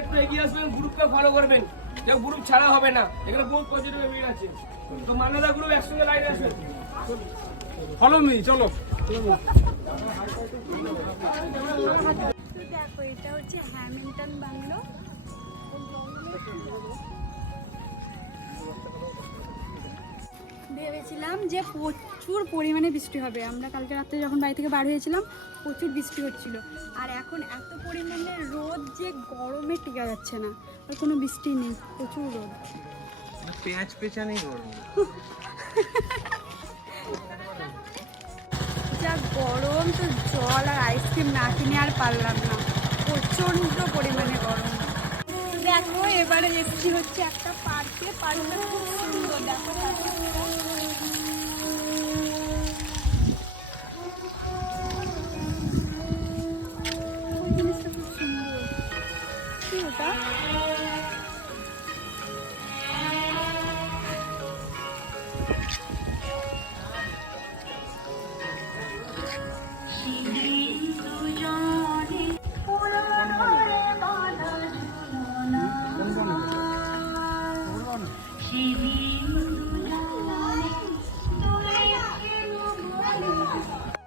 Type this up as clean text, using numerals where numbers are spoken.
একটু এগিয়ে আসবেন, গ্রুপকে ফলো করবেন, গ্রুপ ছাড়া হবে না, এখানে বহুত পজিটিভ ভিড় আছে। তো মান্নাদা গ্রুপ একসঙ্গে লাইনে আসবেন, ফলো মি, চলো। দেখো এটা হচ্ছে হ্যামিল্টন বাংলো। ভেবেছিলাম যে প্রচুর পরিমাণে বৃষ্টি হবে, আমরা কালকে রাত্রে যখন বাড়ি থেকে বার হয়েছিলাম প্রচুর বৃষ্টি হচ্ছিল, আর এখন এত পরিমাণে রোদ যে গরমে টিকা যাচ্ছে না, আর কোনো বৃষ্টি নেই, প্রচুর রোদ। পেঁয়াজ পেঁচা নেই গরম, যা গরম, তো জল আর আইসক্রিম না কিনে আর পারলাম না, প্রচণ্ড পরিমাণে গরম। দেখো এবারে এসেছি হচ্ছে একটা পার্কে, পার্কটা খুব সুন্দর, দেখো জিনিসটা খুব সুন্দর। কি ওটা?